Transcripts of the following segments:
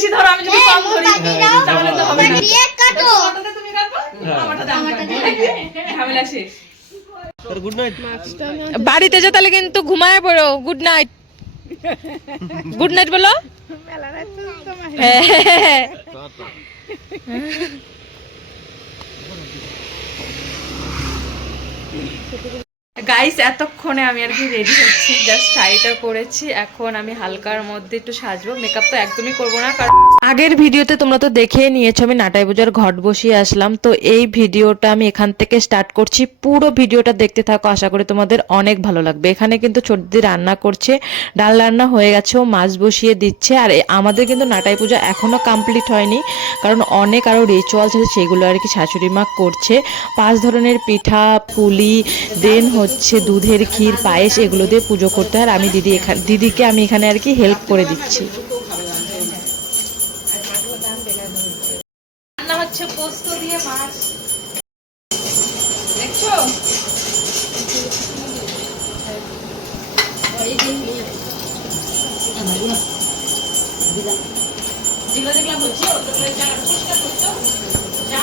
বেশি ধরো আমি যদি কম ধরি। তাহলে তো হবে না। দিয়ে কাটো। তুমি ঝামেলা শেষ। গুড নাইট বাড়িতে যে তাহলে কিন্তু ঘুমায় পড়ো। গুড নাইট গুড নাইট বলো। হ্যাঁ। গাইস এতক্ষণে আমি আর কি রেডি হচ্ছি জাস্ট শাড়িটা করেছি এখন আমি হালকার মধ্যে একটু সাজবো। মেকআপ তো একদমই করব না, কারণ আগের ভিডিওতে তোমরা তো দেখে নিয়েছো, আমি নাটাই পূজার ঘট বসিয়ে আসলাম। তো এই ভিডিওটা আমি এখান থেকে স্টার্ট করছি। পুরো ভিডিওটা দেখতে থাকো, আশা করি তোমাদের অনেক ভালো লাগবে। এখানে কিন্তু ছোটদি রান্না করছে, ডাল রান্না হয়ে গেছে, ও মাছ বসিয়ে দিচ্ছে। আর আমাদের কিন্তু নাটাই পূজা এখনও কমপ্লিট হয়নি, কারণ অনেক আরও রিচুয়ালস আছে, সেগুলো আর কি শাশুড়ি মা করছে। পাঁচ ধরনের পিঠা, পুলি দেন হচ্ছে দুধের ক্ষীর, পায়েস, এগুলো দিয়ে পুজো করতে হয়। আর আমি দিদি এখানে দিদিকে আমি এখানে আর কি হেল্প করে দিচ্ছি। দেখলাম হচ্ছে পরিষ্কার করছ যা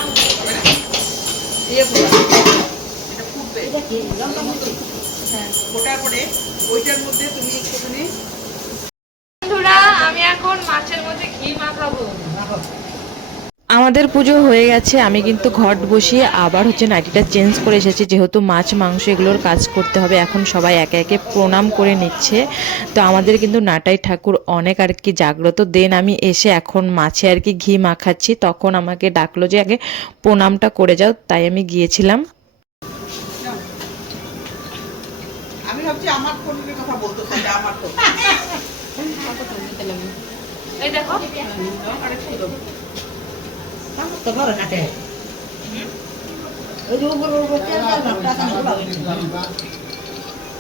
দিয়ে ফোড়া এটা ফুটবে হ্যাঁ ফোটার পরে ওইটার মধ্যে তুমি একটুখানি বন্ধুরা আমি এখন মাছের মধ্যে ঘি মাখাবো। আমাদের পুজো হয়ে গেছে আমি কিন্তু ঘট বসিয়ে আবার হচ্ছে নাইটিটা চেঞ্জ করে এসেছি যেহেতু মাছ মাংস এগুলোর কাজ করতে হবে এখন সবাই একে একে প্রণাম করে নিচ্ছে। তো আমাদের কিন্তু নাটাই ঠাকুর অনেক আর কি জাগ্রত। দেন আমি এসে এখন মাছে আর কি ঘি মাখাচ্ছি তখন আমাকে ডাকলো যে আগে প্রণামটা করে যাও তাই আমি গিয়েছিলাম। আমি আমার ফোনের কথা বলতো সেটা আমার তো এই দেখো আরেকটু দেবো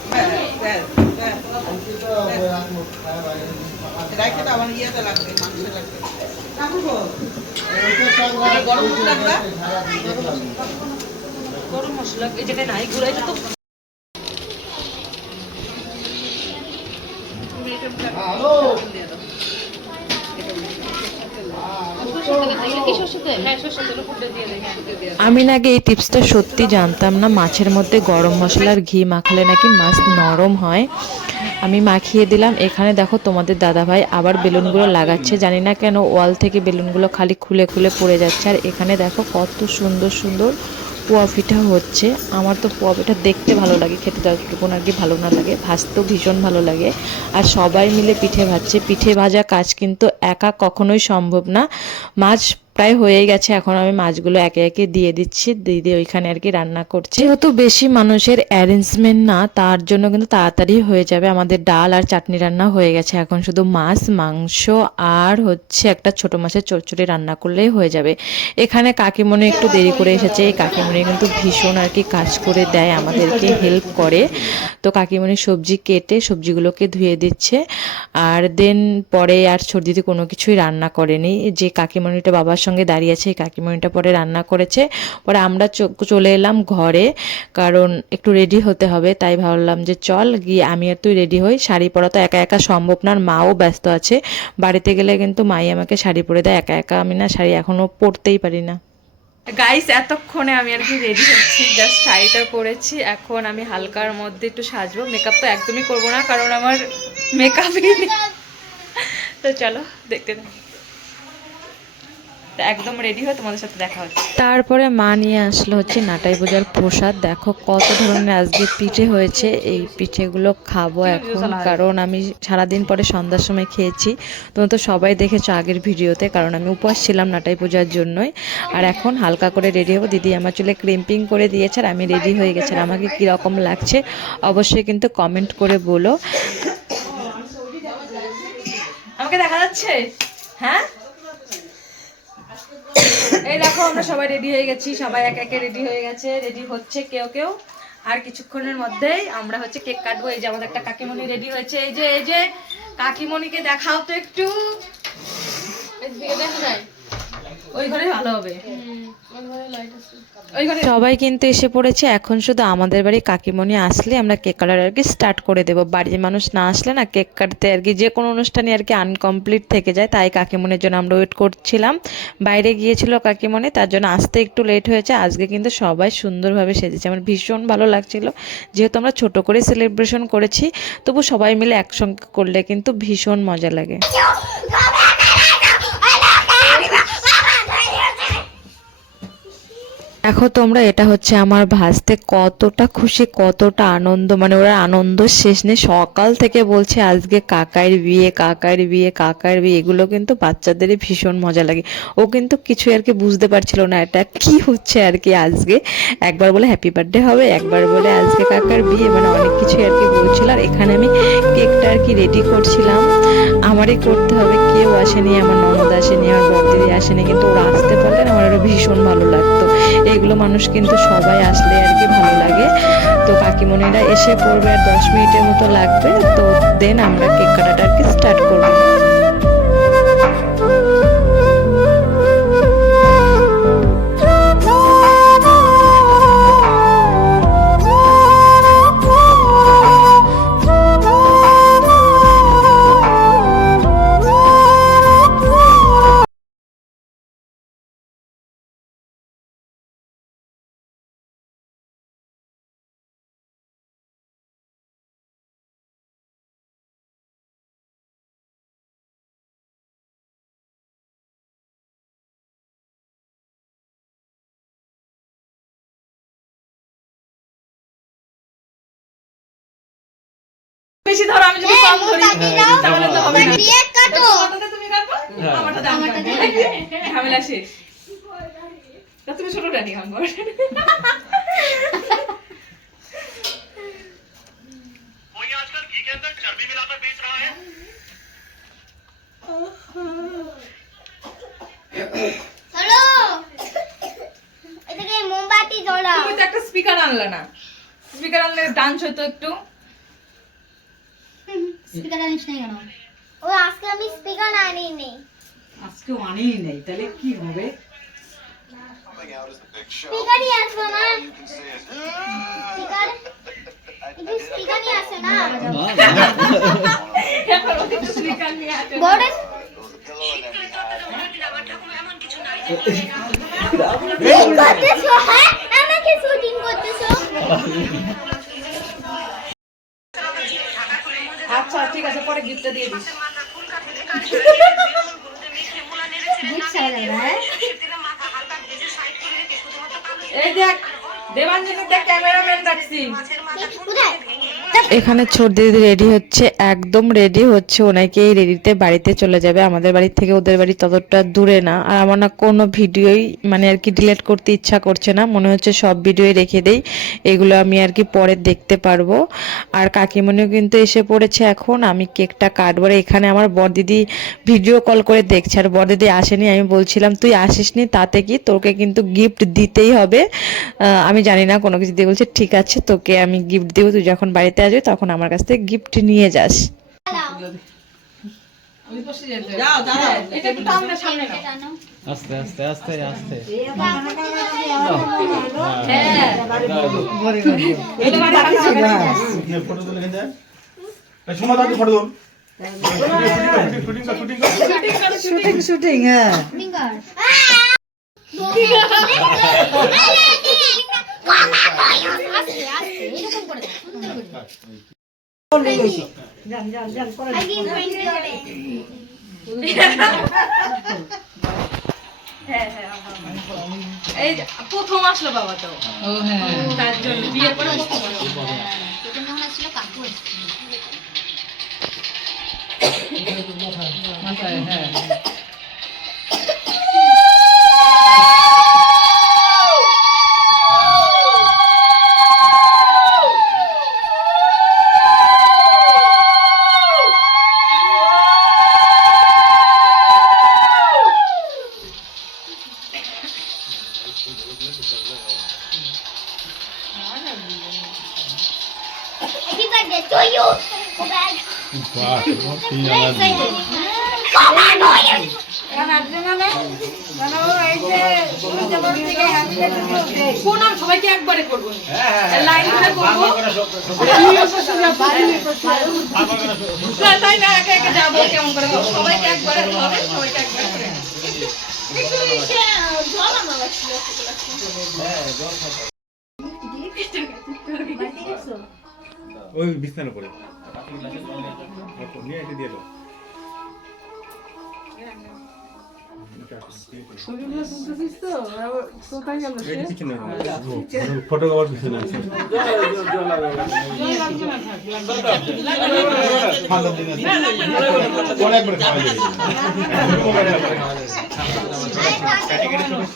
ব্যাস, ব্যাস, ব্যাস, ব্যাস। রাইখে দাও, আমার ইয়েতে লাগবে, মাংসে লাগবে। গরম মশলা লাগবে? গরম মশলা এই জায়গায় নাই ঘুরাইছো তো আমি নাকি এই টিপসটা সত্যি জানতাম না, মাছের মধ্যে গরম মশলার ঘি মাখালে নাকি মাছ নরম হয়। আমি মাখিয়ে দিলাম, এখানে দেখো তোমাদের দাদাভাই আবার বেলুনগুলো লাগাচ্ছে। জানি না কেন ওয়াল থেকে বেলুনগুলো খালি খুলে খুলে পড়ে যাচ্ছে, আর এখানে দেখো কত সুন্দর সুন্দর পোয়া পিঠা হচ্ছে। আমার তো পোয়া পিঠা দেখতে ভালো লাগে, খেতে যতটুকু আর কি ভালো না লাগে, ভাজতেও ভীষণ ভালো লাগে। আর সবাই মিলে পিঠে ভাজছে। পিঠে ভাজা কাজ কিন্তু একা কখনোই সম্ভব না। মাছ প্রায় হয়ে গেছে। এখন আমি মাছগুলো একে একে দিয়ে দিচ্ছি দিদি ওইখানে আর কি রান্না করছে। যেহেতু বেশি মানুষের অ্যারেঞ্জমেন্ট না, তার জন্য কিন্তু তাড়াতাড়ি হয়ে যাবে। আমাদের ডাল আর চাটনি রান্না হয়ে গেছে। এখন শুধু মাছ, মাংস আর হচ্ছে একটা ছোট মাছের চচ্চড়ি রান্না করলেই হয়ে যাবে। এখানে কাকিমণি একটু দেরি করে এসেছে। এই কাকিমণি কিন্তু ভীষণ আর কি কাজ করে দেয়, আমাদেরকে হেল্প করে। তো কাকিমণি সবজি কেটে সবজিগুলোকে ধুয়ে দিচ্ছে। আর দেন পরে আর সর্দিতে কোনো কিছুই রান্না করেনি। যে কাকিমণিটা বাবার সঙ্গে দাঁড়িয়ে আছে, এই কাকিমণিটা পরে রান্না করেছে। পরে আমরা চলে এলাম ঘরে, কারণ একটু রেডি হতে হবে, তাই ভাবলাম যে চল গিয়ে আমি আর তুই রেডি হই। শাড়ি পরা তো একা একা সম্ভব না, আর মাও ব্যস্ত আছে। বাড়িতে গেলে কিন্তু মাই আমাকে শাড়ি পরে দেয়, একা একা আমি না শাড়ি এখনও পরতেই পারি না। গাইস এতক্ষণে আমি আর কি রেডি হচ্ছি জাস্ট শাড়িটা পরেছি। এখন আমি হালকার মধ্যে একটু সাজবো। মেকআপ তো একদমই করব না, কারণ আমার মেকআপই নেই। তো চলো, দেখতে থাকি। তো একদম রেডি হয়ে তোমাদের সাথে দেখা হচ্ছে। তারপরে মা নিয়ে আসলো হচ্ছে নাটাই পূজার প্রসাদ। দেখো কত ধরনের আজকে পিঠে হয়েছে। এই পিঠেগুলো খাব এখন কারণ আমি সারাদিন পরে সন্ধ্যার সময় খেয়েছি। তোমরা তো সবাই দেখেছ আগের ভিডিওতে কারণ আমি উপবাস ছিলাম নাটাই পূজার জন্যই। আর এখন হালকা করে রেডি হব। দিদি আমার চুলে ক্রিম্পিং করে দিয়েছে আর আমি রেডি হয়ে গেছি। আর আমাকে কীরকম লাগছে অবশ্যই কিন্তু কমেন্ট করে বলো। আমাকে দেখা যাচ্ছে? হ্যাঁ? এই দেখো, আমরা সবাই রেডি হয়ে গেছি, সবাই এক একে রেডি হয়ে গেছে রেডি হচ্ছে কেউ কেউ। আর কিছুক্ষণের মধ্যেই আমরা হচ্ছে কেক কাটবো, এই যে আমাদের একটা কাকিমণি রেডি হয়েছে, এই যে এই যে, কাকিমণিকে দেখাও তো একটু। দেখা যায়। ওই ওই ঘরে ভালো হবে। সবাই কিন্তু এসে পড়েছে এখন শুধু আমাদের বাড়ি কাকিমণি আসলে আমরা কেক কাটার আর কি স্টার্ট করে দেবো। বাড়ির মানুষ না আসলে না কেক কাটতে আর কি যে কোনো অনুষ্ঠানে আর কি আনকমপ্লিট থেকে যায় তাই কাকিমণির জন্য আমরা ওয়েট করছিলাম। বাইরে গিয়েছিল কাকিমণি তার জন্য আসতে একটু লেট হয়েছে আজকে কিন্তু সবাই সুন্দরভাবে সেজেছে আমার ভীষণ ভালো লাগছিল। যেহেতু আমরা ছোট করে সেলিব্রেশন করেছি তবু সবাই মিলে একসঙ্গে করলে কিন্তু ভীষণ মজা লাগে। দেখো তোমরা, এটা হচ্ছে আমার ভাসতে কতটা খুশি, কতটা আনন্দ। মানে ওরা আনন্দ শেষ নেই। সকাল থেকে বলছে, আজকে কাকার বিয়ে কাকার বিয়ে কাকার বিয়ে। এগুলো কিন্তু বাচ্চাদেরই ভীষণ মজা লাগে। ও কিন্তু কিছু আর কি বুঝতে পারছিল না, এটা কি হচ্ছে আর কি আজকে। একবার বলে হ্যাপি বার্থডে হবে। একবার বলে, আজকে কাকার বিয়ে। মানে অনেক কিছু আর কি বলছিল। আর এখানে আমি কেকটা আর কি রেডি করছিলাম। আমারই করতে হবে, কেউ আসেনি, আমার ননদ আসেনি, আমার বড়দিদি আসেনি। কিন্তু ওরা আসতে পারলে আমার আরও ভীষণ ভালো লাগতো। এগুলো মানুষ কিন্তু সবাই আসলে আর কি ভালো লাগে। তো কাকিমণিরা এসে পড়বে আর দশ মিনিটের মতো লাগবে। তো দেন আমরা কেক কাটাটা আর কি স্টার্ট করব। বেশি ধরো আমি যদি কম করি হ্যাঁ, তাহলে তো হবে না। তুমি কাটো হ্যাঁ। আমারটা শেষ। তুমি ছোটটা নিয়ে মোমবাতি তুমি তো একটা স্পিকার আনলে না। স্পিকার আনলে ডান্স হতো একটু। স্পিকার আনিস নাই কেন? ও আজকে আমি স্পিকার আনি নেই আজকে আনেই নেই তাহলে কি হবে? স্পিকারই আসবে না? স্পিকার স্পিকার নিয়ে আসে। না স্পিকার? নিয়ে বড় এখানে ছোট দিদি রেডি হচ্ছে, একদম রেডি হচ্ছে। ওনাকেই রেডিতে বাড়িতে চলে যাবে। আমাদের বাড়ি থেকে ওদের বাড়ি ততটা দূরে না। আর আমার না কোনো ভিডিওই মানে আর কি ডিলিট করতে ইচ্ছা করছে না। মনে হচ্ছে সব ভিডিওই রেখে দেই। এগুলো আমি আর কি পরে দেখতে পারব। আর কাকিমণিও কিন্তু এসে পড়েছে এখন। আমি কেকটা কাটবো। এখানে আমার বড়দিদি ভিডিও কল করে দেখছে। আর বড়দিদি আসেনি। আমি বলছিলাম, তুই আসিসনি? তাতে কি তোকে কিন্তু গিফট দিতেই হবে? আমি জানি না, কোনো কিছু দিয়ে বলছে, ঠিক আছে, তোকে আমি গিফট দেবো। তুই যখন বাড়িতে আসবি আসবে তখন আমার কাছ থেকে গিফট নিয়ে যাস শুটিং শুটিং হ্যাঁ এই প্রথম আসলো বাবা তো তার জন্য বিয়ের পরে প্রথম আসলো। ওই বিছানার উপরে। নিয়ে এসে দিয়ে দাও। ফটো কভার পিছনে ছোট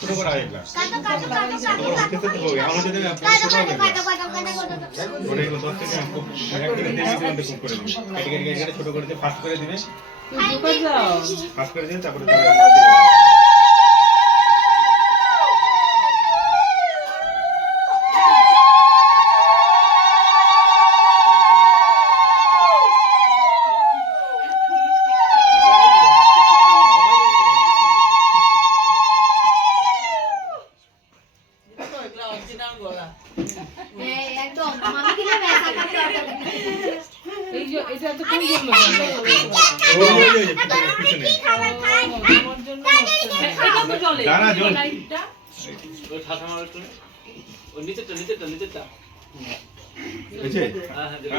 করা হয় এগুলা কাটো কাটো কাটো কাটো ওর কাটো হয়েছে হ্যাঁ হয়েছে।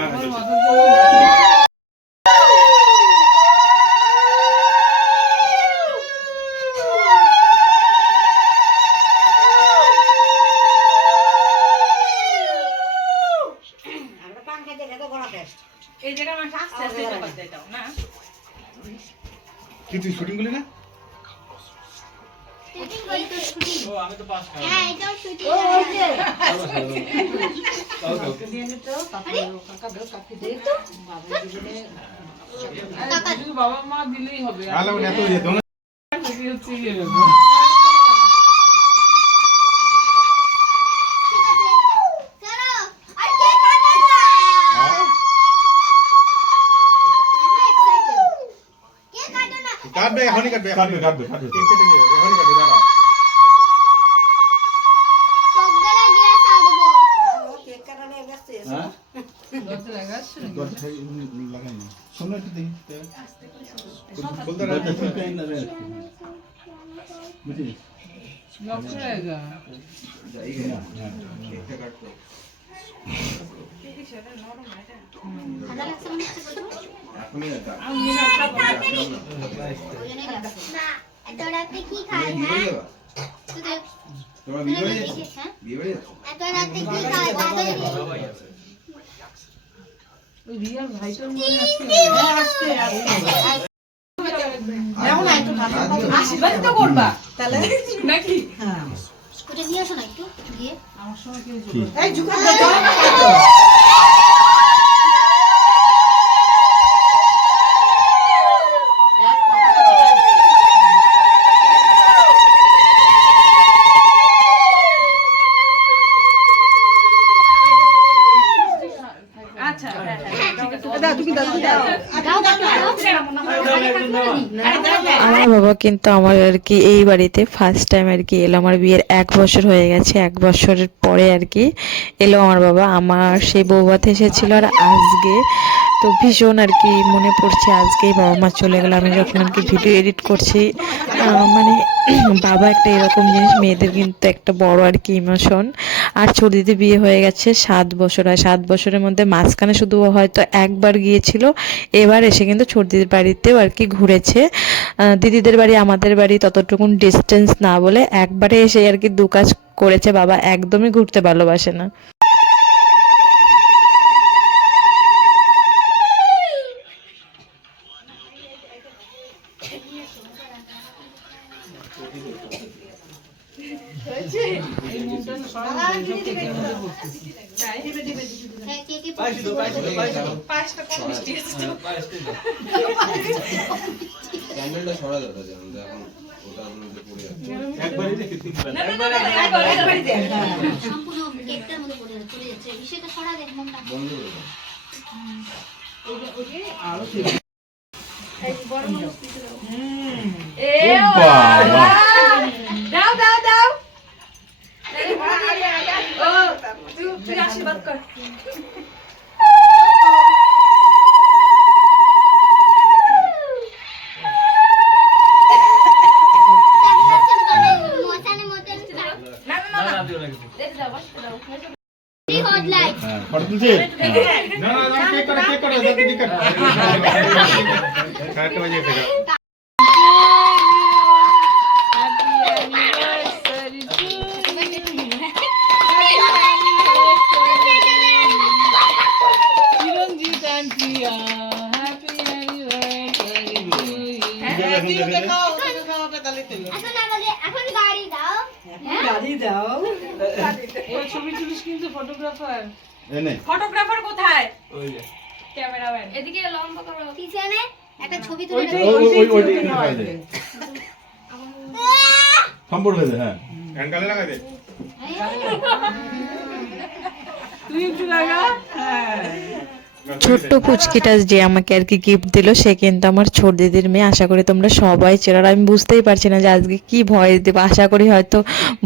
দিলেই হবে ইয়ে না কাটে না কাটবে এখনই কাটবে কাটবে কাটবে কাটবে। এখনই কাটবে দাঁড়া। সবগুলা দিয়ে ছাড়বো শোনো একটু দেখি। বলতে রাখবে বুঝিস ঠান্ডা লাগছে মনে হচ্ছে প্রচুর? না এত রাতে কি খাই হ্যাঁ তোদের তোদের দেখে, হ্যাঁ? তো করবা তাহলে নাকি ওটা নিয়ে আসো না একটু গিয়ে আচ্ছা দাও দাও দাও আমার বাবা, কিন্তু আমার আর কি এই বাড়িতে ফার্স্ট টাইম আর কি এলো। আমার বিয়ের এক বছর হয়ে গেছে, এক বছরের পরে আর কি এলো আমার বাবা। আমার সেই বৌভাতে এসেছিল আর আজকে। তো ভীষণ আর কি মনে পড়ছে, আজকেই বাবা মা চলে গেল। আমি যখন আর কি ভিডিও এডিট করছি মানে বাবা একটা এরকম জিনিস, মেয়েদের কিন্তু একটা বড় আর কি ইমোশন আর ছোট দিদি বিয়ে হয়ে গেছে সাত বছর আর সাত বছরের মধ্যে মাঝখানে শুধু হয়তো একবার গিয়েছিল, এবার এসে কিন্তু ছোট দিদির বাড়িতেও আর কি ঘুরেছে। দিদিদের বাড়ি আমাদের বাড়ি ততটুকুন ডিস্টেন্স না বলে একবারে এসে আর কি দু কাজ করেছে বাবা, একদমই ঘুরতে ভালোবাসে না। হ্যাঁ, কে কে পাঁচটা কম মিষ্টি আছে তো। ক্যান্ডেলটা সরা দাদা যেমন এখন ওটার মধ্যে পড়ে আছে একবারই দেখি তিনবার না, না, না, না, একবার, একবারই দে। সম্পূর্ণ কেকটার মধ্যে পড়ে পড়ে যাচ্ছে বিষয়টা সরা দেখ মনটা বন্ধ করে দাও এ বাবা। দাও দাও দাও আশীর্বাদ কর ফটো তুলছে না না না কেক কাটো কেক কাটো দাদি কেক কাটতে বাজে ফেরা তুইও দেখাও, ওকে দেখাও, ওকে তাহলে তুলো। এখন আমাকে এখন গাড়ি দাও। এনে ফটোগ্রাফার কোথায়? ক্যামেরাম্যান এদিকে লম্বা করো। পিছনে একটা ছবি তুলে ওই ওই ওই ওই দিকে পাই যায় সম্পূর্ণ হয়ে যায় হ্যাঁ। গান গালে লাগা। দে ছোট্ট পুচকিটা যে আমাকে আর কি গিফট দিল সে কিন্তু আমার ছোট দিদির মেয়ে। আশা করি তোমরা সবাই চেনো। আর আমি বুঝতেই পারছি না যে আজকে কি ভয়েস দেবো। আশা করি হয়তো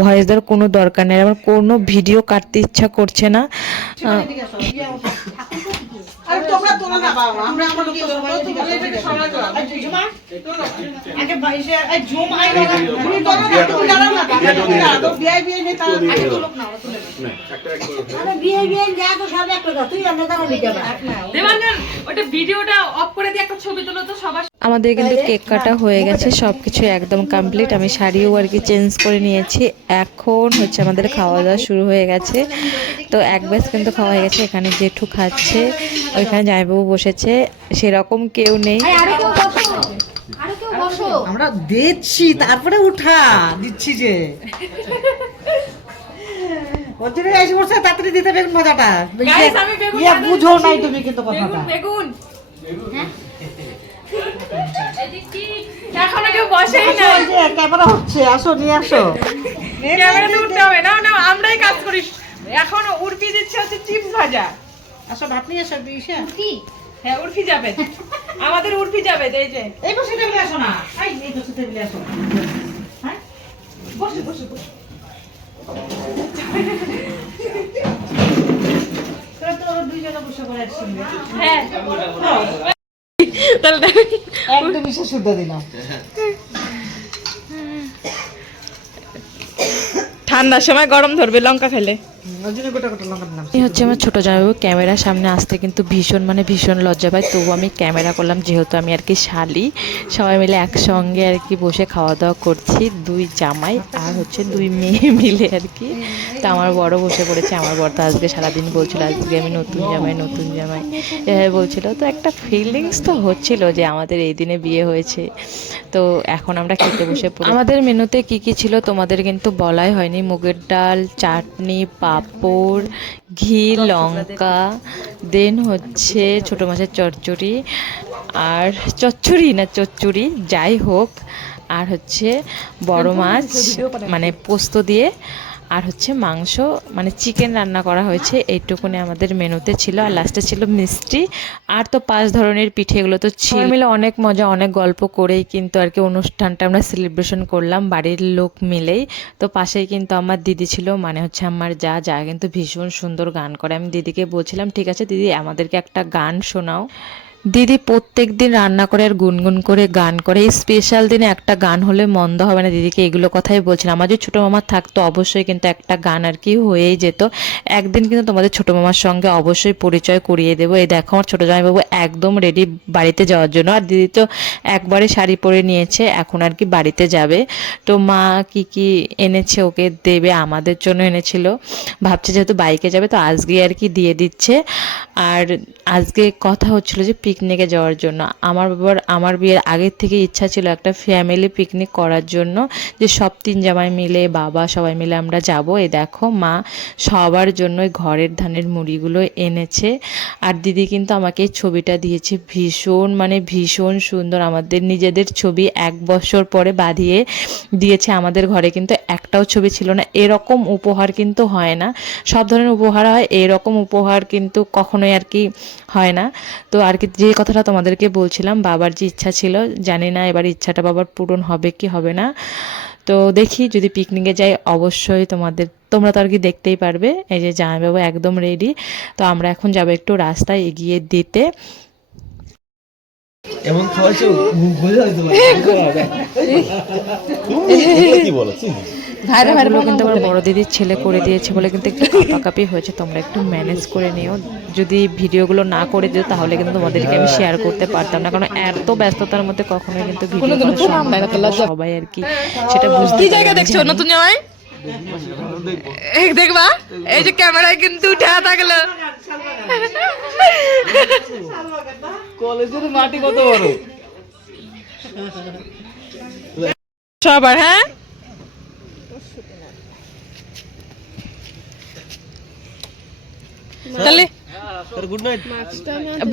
ভয়েস দেওয়ার কোনো দরকার নেই। আমার কোনো ভিডিও কাটতে ইচ্ছা করছে না। আরে তোমরা তোলো না বাবা, আমরা আমার তোলো, তোমরা এটাকে সরাই দাও। তুমি না, তুমি না, তুমি দাঁড়াও, তো বিয়ে বিয়ে নিয়ে তারা আগে তোলো না, ওরা তুলে নেবে। একটা এক করে। দেবানন্দ ওটা ভিডিওটা অফ করে দিয়ে একটা ছবি তুলো তো সবার। আমাদের কিন্তু কেক কাটা হয়ে গেছে সব কিছু একদম কমপ্লিট আমি শাড়িও আর কি চেঞ্জ করে নিয়েছি। এখন হচ্ছে আমাদের খাওয়া দাওয়া শুরু হয়ে গেছে। তো এক ব্যাস কিন্তু খাওয়া হয়ে গেছে। এখানে জেঠু খাচ্ছে। ওইখানে জামাইবাবু বসেছে সেরকম কেউ নেই। আমরা দিচ্ছি তারপরে উঠা দিচ্ছি যে। ওর জন্য এসে বসে তাড়াতাড়ি দিতে বেগুন বেগুন ইয়ে বুঝো দিচ্ছি। নাই তুমি কিন্তু কথাটা। বেগুন বেগুন। এই যে কি? এখনও কেউ বসেই না ক্যামেরা হচ্ছে আসো নিয়ে আসো। ক্যামেরাতে উঠতে হবে। না না আমরাই কাজ করি। এখন উর্ফি দিচ্ছে হচ্ছে চিপস ভাজা। আসো ভাত নিয়ে ইসে হ্যাঁ উর্ফি যাবে আমাদের উর্ফি যাবে এই যে। এই বসে টেবিলে আসো না। এই এই বসে টেবিলে আসো। হ্যাঁ? বসে বসে বসে। হ্যাঁ। একদম বিশেষ শুদ্ধ দিলাম ঠান্ডার সময় গরম ধরবে লঙ্কা খেলে এই হচ্ছে আমার ছোটো জামাইবাবু ক্যামেরার সামনে আসতে কিন্তু ভীষণ মানে ভীষণ লজ্জা পায় তবু আমি ক্যামেরা করলাম যেহেতু আমি আর কি শালি। সবাই মিলে একসঙ্গে আর কি বসে খাওয়া দাওয়া করছি দুই জামাই আর হচ্ছে দুই মেয়ে মিলে আর কি। তো আমার বড় বসে পড়েছে আমার বড় তো আজকে সারাদিন বলছিল আজকে আমি নতুন জামাই নতুন জামাই। এভাবে বলছিল তো একটা ফিলিংস তো হচ্ছিল যে আমাদের এই দিনে বিয়ে হয়েছে। তো এখন আমরা খেতে বসে পড়ি আমাদের মেনুতে কি কি ছিল তোমাদের কিন্তু বলাই হয়নি। মুগের ডাল চাটনি পাঁপড় ঘি লঙ্কা দেন হচ্ছে ছোটো মাছের চচ্চড়ি আর চচ্চড়ি না চচ্চড়ি যাই হোক আর হচ্ছে বড় মাছ মানে পোস্ত দিয়ে আর হচ্ছে মাংস মানে চিকেন রান্না করা হয়েছে, এইটুকুনি আমাদের মেনুতে ছিল। আর লাস্টে ছিল মিষ্টি। আর তো পাঁচ ধরনের পিঠে, এগুলো তো ছিল। মিলে অনেক মজা, অনেক গল্প করেই কিন্তু আর কি অনুষ্ঠানটা আমরা সেলিব্রেশন করলাম, বাড়ির লোক মিলেই। তো পাশেই কিন্তু আমার দিদি ছিল মানে হচ্ছে আমার যা যা কিন্তু ভীষণ সুন্দর গান করে। আমি দিদিকে বলছিলাম, ঠিক আছে দিদি, আমাদেরকে একটা গান শোনাও। দিদি প্রত্যেক দিন রান্না করে আর গুনগুন করে গান করে। এই স্পেশাল দিনে একটা গান হলে মন্দ হবে না। দিদিকে এগুলো কথাই বলছিলাম। আমার যে ছোটো মামা থাকতো, অবশ্যই কিন্তু একটা গান আর কি হয়েই যেত। একদিন কিন্তু তোমাদের ছোটো মামার সঙ্গে অবশ্যই পরিচয় করিয়ে দেবো। এই দেখো আমার ছোটো জামাইবাবু একদম রেডি বাড়িতে যাওয়ার জন্য। আর দিদি তো একবারে শাড়ি পরে নিয়েছে, এখন আর কি বাড়িতে যাবে। তো মা কি কি এনেছে ওকে দেবে, আমাদের জন্য এনেছিল। ভাবছে যেহেতু বাইকে যাবে, তো আজকে আর কি দিয়ে দিচ্ছে। আর আজকে কথা হচ্ছিল যে পিকনিকে যাওয়ার জন্য। আমার বাবার, আমার বিয়ের আগের থেকে ইচ্ছা ছিল একটা ফ্যামিলি পিকনিক করার জন্য, যে সব তিন জামাই মিলে, বাবা সবাই মিলে আমরা যাব। এই দেখো মা সবার জন্য ঘরের ধানের মুড়িগুলো এনেছে। আর দিদি কিন্তু আমাকে ছবিটা দিয়েছে, ভীষণ মানে ভীষণ সুন্দর। আমাদের নিজেদের ছবি এক বছর পরে বাঁধিয়ে দিয়েছে। আমাদের ঘরে কিন্তু একটাও ছবি ছিল না। এরকম উপহার কিন্তু হয় না। সব ধরনের উপহার হয়, এরকম উপহার কিন্তু কখনোই আর কি হয় না। তো আর কি যে কথাটা তোমাদেরকে বলছিলাম, বাবার যে ইচ্ছা ছিল, জানি না এবার ইচ্ছাটা বাবার পূরণ হবে কি হবে না। তো দেখি যদি পিকনিকে যাই, অবশ্যই তোমাদের, তোমরা তো আর কি দেখতেই পারবে। এই যে জামাইবাবু একদম রেডি তো আমরা এখন যাব একটু রাস্তায় এগিয়ে দিতে। এমন খাওয়াছো বোঝা হয়তো কি বলো এগুলো কিন্তু আমার বড় দিদির ছেলে করে দিয়েছে বলে কিন্তু একটু কাপাকাপি হয়েছে। তোমরা একটু ম্যানেজ করে নিও। যদি ভিডিওগুলো না করে দিও তাহলে কিন্তু তোমাদেরকে আমি শেয়ার করতে পারতাম না। কারণ এত ব্যস্ততার মধ্যে কখনোই কিন্তু ভিডিও। সবাই আর কি সেটা বুঝতে কি জায়গা দেখছ নতুন জামাই? দেখবা এই যে ক্যামেরায় কিন্তু উঠে থাকল কলেজের মাটি কত বড়? সবার হ্যাঁ? তাহলে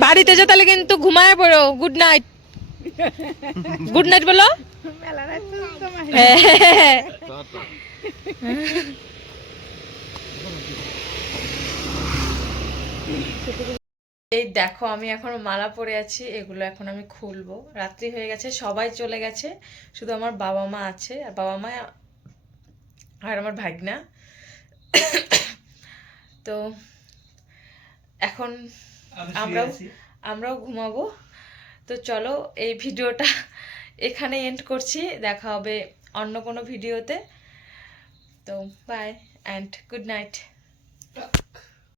বাড়িতে যে তাহলে কিন্তু ঘুমায় পড়ো। গুড নাইট গুড নাইট বলো। এই দেখো আমি এখনও মালা পরে আছি এগুলো এখন আমি খুলবো। রাত্রি হয়ে গেছে সবাই চলে গেছে শুধু আমার বাবা মা আছে আর বাবা মা আর আমার ভাগনা। তো এখন আমরাও আমরাও ঘুমাবো। তো চলো এই ভিডিওটা এখানে এন্ড করছি। দেখা হবে অন্য কোনো ভিডিওতে। তো বাই অ্যান্ড গুড নাইট